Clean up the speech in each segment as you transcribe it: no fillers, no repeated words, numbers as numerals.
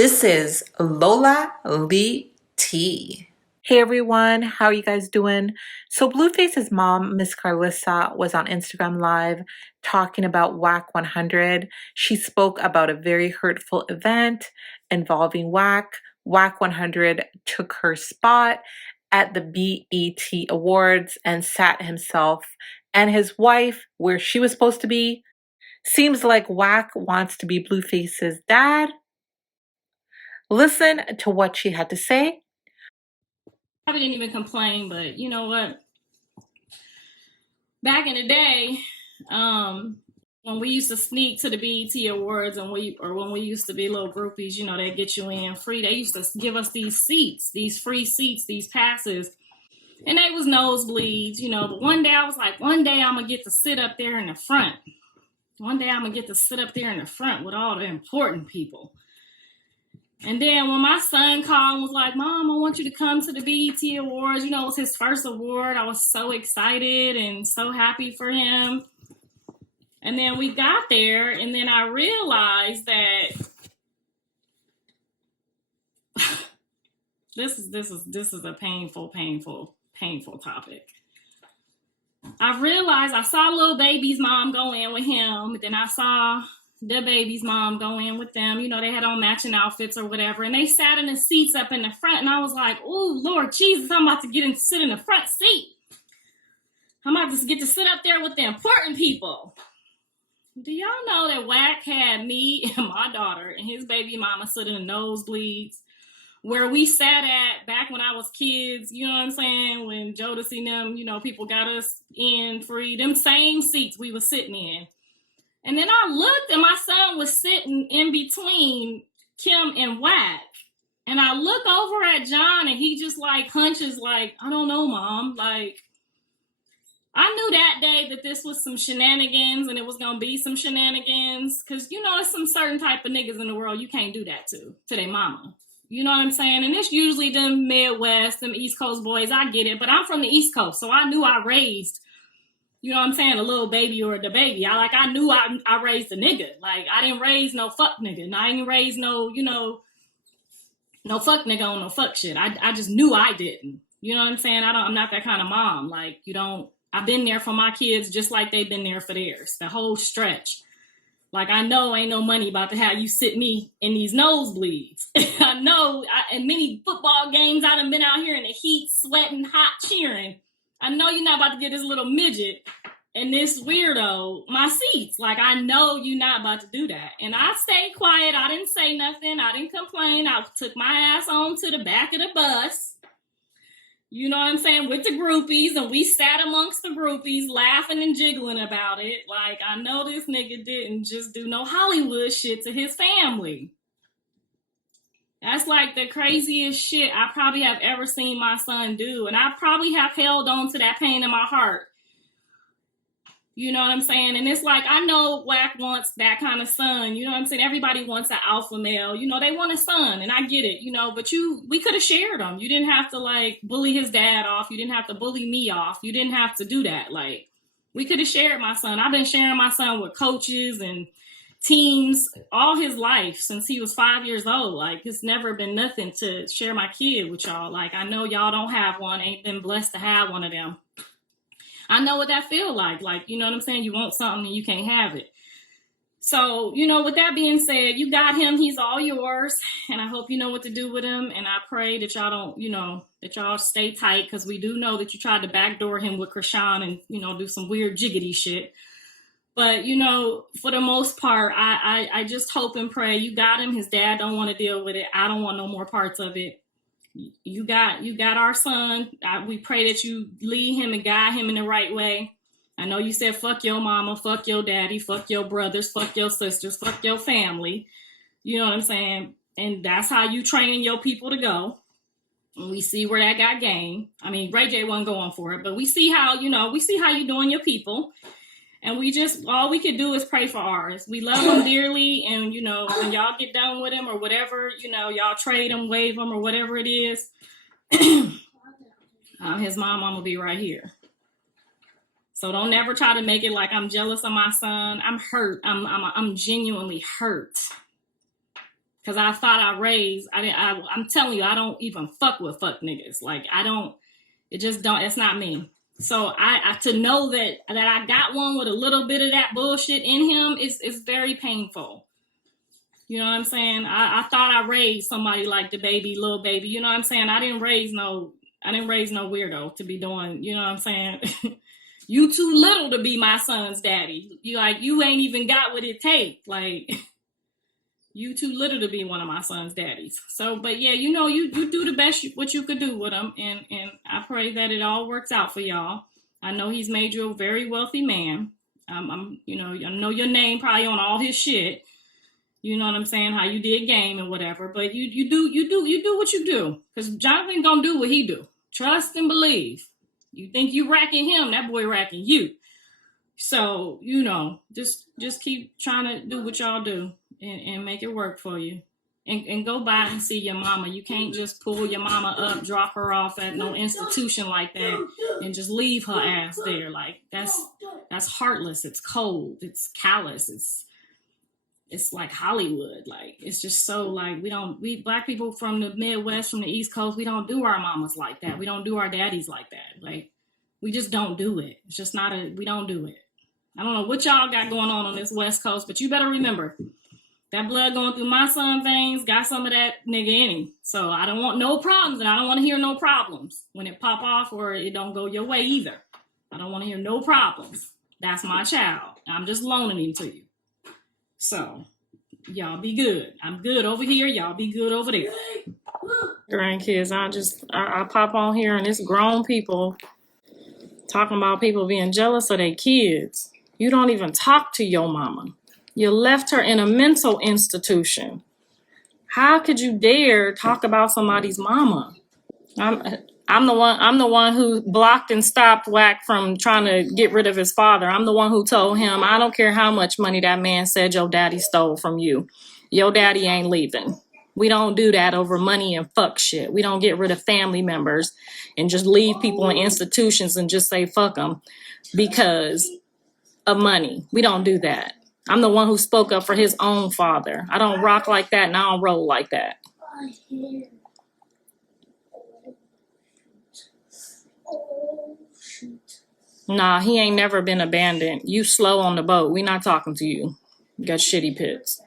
This is Lola Lee T. Hey everyone, how are you guys doing? So BlueFace's mom, Miss Karlissa, was on Instagram Live talking about Wack100. She spoke about a very hurtful event involving Wack. Wack100 took her spot at the BET Awards and sat himself and his wife where she was supposed to be. Seems like Wack wants to be BlueFace's dad. Listen to what she had to say. I didn't even complain, but you know what? Back in the day, when we used to sneak to the BET Awards and when we used to be little groupies, you know, they'd get you in free. They used to give us these seats, these free seats, these passes. And they was nosebleeds, you know, but one day I was like, one day I'm gonna get to sit up there in the front. One day I'm gonna get to sit up there in the front with all the important people. And then when my son called and was like, Mom, I want you to come to the BET Awards. You know, it was his first award. I was so excited and so happy for him. And then we got there, and then I realized that this is a painful topic. I realized I saw little baby's mom go in with him. Then I saw the baby's mom go in with them. You know, they had on matching outfits or whatever. And they sat in the seats up in the front. And I was like, oh, Lord Jesus, I'm about to get and sit in the front seat. I'm about to get to sit up there with the important people. Do y'all know that Wack had me and my daughter and his baby mama sitting in the nosebleeds where we sat at back when I was kids, you know what I'm saying? When Jodeci and them, you know, people got us in free, them same seats we were sitting in. And then I looked and my son was sitting in between Kim and Wack. And I look over at John and he just like hunches like, I don't know, Mom. Like, I knew that day that this was some shenanigans and it was going to be some shenanigans. Because, you know, there's some certain type of niggas in the world you can't do that to their mama. You know what I'm saying? And it's usually them Midwest, them East Coast boys. I get it. But I'm from the East Coast. So I knew I raised, you know what I'm saying, a little baby or the baby. I knew I raised a nigga. Like, I didn't raise no fuck nigga. And I didn't raise no, you know, no fuck nigga on no fuck shit. I just knew I didn't. You know what I'm saying? I'm not that kind of mom. Like, I've been there for my kids just like they've been there for theirs. The whole stretch. Like, I know ain't no money about to have you sit me in these nosebleeds. I know in many football games I done been out here in the heat, sweating, hot, cheering. I know you're not about to get this little midget and this weirdo my seats. Like, I know you're not about to do that. And I stayed quiet. I didn't say nothing. I didn't complain. I took my ass on to the back of the bus. You know what I'm saying? With the groupies, and we sat amongst the groupies laughing and jiggling about it. Like, I know this nigga didn't just do no Hollywood shit to his family. That's like the craziest shit I probably have ever seen my son do. And I probably have held on to that pain in my heart. You know what I'm saying? And it's like, I know Wack wants that kind of son. You know what I'm saying? Everybody wants an alpha male. You know, they want a son, and I get it, you know, but we could have shared him. You didn't have to, like, bully his dad off. You didn't have to bully me off. You didn't have to do that. Like, we could have shared my son. I've been sharing my son with coaches and teams all his life since he was 5 years old. Like, it's never been nothing to share my kid with y'all. Like, I know y'all don't have one. Ain't been blessed to have one of them. I know what that feel like. Like, you know what I'm saying? You want something and you can't have it. So, you know, with that being said, you got him. He's all yours. And I hope you know what to do with him. And I pray that y'all don't, you know, that y'all stay tight. Because we do know that you tried to backdoor him with Krishan and, you know, do some weird jiggity shit. But, you know, for the most part, I just hope and pray you got him. His dad don't want to deal with it. I don't want no more parts of it. You got our son. We pray that you lead him and guide him in the right way. I know you said fuck your mama, fuck your daddy, fuck your brothers, fuck your sisters, fuck your family. You know what I'm saying? And that's how you train your people to go. And we see where that got game. I mean, Ray J wasn't going for it, but we see how you doing your people. And all we could do is pray for ours. We love him dearly. And, you know, when y'all get done with him or whatever, you know, y'all trade him, wave him or whatever it is. His mom will be right here. So don't never try to make it like I'm jealous of my son. I'm hurt. I'm genuinely hurt. Because I thought I raised, I'm telling you, I don't even fuck with fuck niggas. Like, I don't, it just don't, it's not me. So I to know that I got one with a little bit of that bullshit in him is very painful. You know what I'm saying? I thought I raised somebody like the baby, little baby. You know what I'm saying? I didn't raise no weirdo to be doing, you know what I'm saying? You too little to be my son's daddy. You ain't even got what it takes. Like, you too little to be one of my son's daddies. So, but yeah, you know, you do the best what you could do with him, and I pray that it all works out for y'all. I know he's made you a very wealthy man. You know, I know your name probably on all his shit. You know what I'm saying? How you did game and whatever, but you do what you do, because Jonathan gonna do what he do. Trust and believe. You think you racking him, that boy racking you. So, you know, just keep trying to do what y'all do and make it work for you. And go by and see your mama. You can't just pull your mama up, drop her off at no institution like that, and just leave her ass there. Like, that's heartless. It's cold. It's callous. It's like Hollywood. Like, it's just so, like, we black people from the Midwest, from the East Coast, we don't do our mamas like that. We don't do our daddies like that. Like, we just don't do it. It's just not we don't do it. I don't know what y'all got going on this West Coast, but you better remember, that blood going through my son's veins got some of that nigga in him. So I don't want no problems, and I don't want to hear no problems when it pop off, or it don't go your way either. I don't want to hear no problems. That's my child. I'm just loaning him to you. So, y'all be good. I'm good over here. Y'all be good over there. Grandkids, I pop on here, and it's grown people talking about people being jealous of their kids. You don't even talk to your mama. You left her in a mental institution. How could you dare talk about somebody's mama? I'm the one who blocked and stopped Wack from trying to get rid of his father. I'm the one who told him, I don't care how much money that man said your daddy stole from you. Your daddy ain't leaving. We don't do that over money and fuck shit. We don't get rid of family members and just leave people in institutions and just say fuck them because of money. We don't do that. I'm the one who spoke up for his own father. I don't rock like that, and I don't roll like that. Nah, he ain't never been abandoned. You slow on the boat. We not talking to you. You got shitty pits.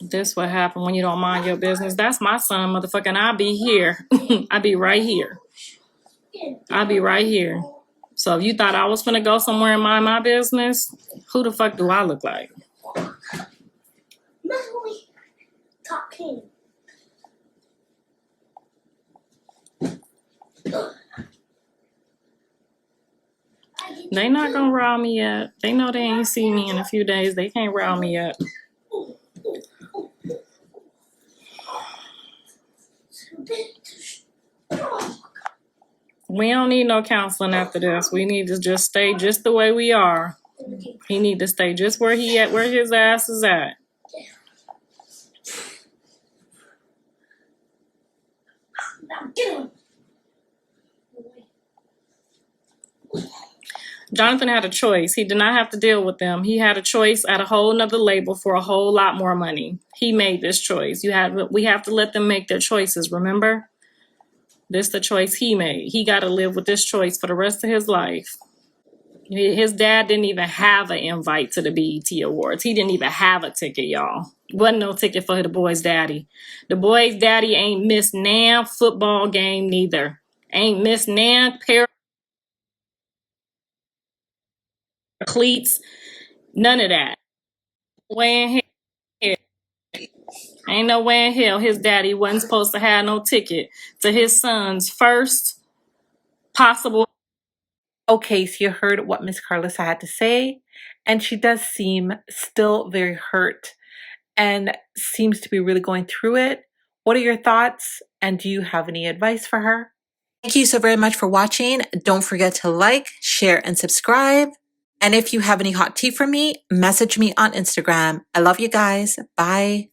This what happened when you don't mind your business. That's my son, motherfucking. I'll be here. I'll be right here. I'll be right here. So if you thought I was finna go somewhere and mind my business, who the fuck do I look like? They not gonna rile me yet. They know they ain't see me in a few days. They can't rile me yet. We don't need no counseling after this. We need to just stay just the way we are. He need to stay just where he at, where his ass is at. Jonathan had a choice. He did not have to deal with them. He had a choice at a whole nother label for a whole lot more money. He made this choice. We have to let them make their choices, remember? This the choice he made. He got to live with this choice for the rest of his life. His dad didn't even have an invite to the BET Awards. He didn't even have a ticket, y'all. Wasn't no ticket for the boy's daddy. The boy's daddy ain't missed nan football game neither. Ain't missed nan pair of cleats. None of that. Way in hell. Ain't no way in hell his daddy wasn't supposed to have no ticket to his son's first possible. Okay, so you heard what Miss Karlissa had to say, and she does seem still very hurt and seems to be really going through it. What are your thoughts, and do you have any advice for her? Thank you so very much for watching. Don't forget to like, share, and subscribe. And if you have any hot tea for me, message me on Instagram. I love you guys. Bye.